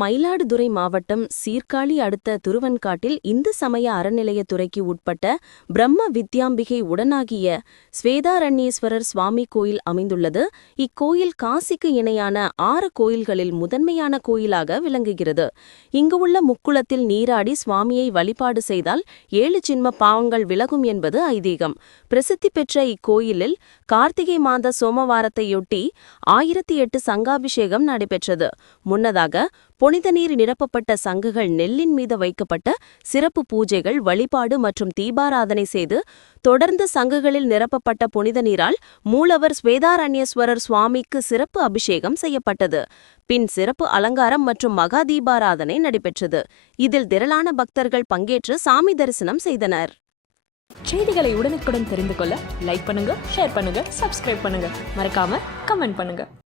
மயிலாடுதுறை மாவட்டம் சீர்காழி அடுத்த துருவன்காட்டில் இந்து சமய அறநிலையத்துறைக்கு உட்பட்ட பிரம்ம வித்யாம்பிகை உடனாகிய ஸ்வேதாரண்யேஸ்வரர் சுவாமி கோயில் அமைந்துள்ளது. இக்கோயில் காசிக்கு இணையான ஆறு கோயில்களில் முதன்மையான கோயிலாக விளங்குகிறது. இங்கு உள்ள முக்குளத்தில் நீராடி சுவாமியை வழிபாடு செய்தால் ஏழு சின்ம பாவங்கள் விலகும் என்பது ஐதீகம். பிரசித்தி பெற்ற இக்கோயிலில் கார்த்திகை மாத சோமவாரத்தையொட்டி ஆயிரத்தி எட்டு சங்காபிஷேகம் நடைபெற்றது. முன்னதாக புனித நீர் நிரப்பப்பட்ட சங்குகள் நெல்லின் மீது வைக்கப்பட்ட சிறப்பு பூஜைகள் வழிபாடு மற்றும் தீபாராதனை செய்து தொடர்ந்து சங்குகளில் நிரப்பப்பட்ட புனித நீரால் மூலவர் ஸ்வேதாரண்யேஸ்வரர் சுவாமிக்கு சிறப்பு அபிஷேகம் செய்யப்பட்டது. பின் சிறப்பு அலங்காரம் மற்றும் மகா தீபாராதனை நடைபெற்றது. இதில் திரளான பக்தர்கள் பங்கேற்று சாமி தரிசனம் செய்தனர். செய்திகளை உடனுக்குடன் தெரிந்து கொள்ள லைக் பண்ணுங்க ஷேர் பண்ணுங்க சப்ஸ்கிரைப் பண்ணுங்க. மறக்காம கமெண்ட் பண்ணுங்க.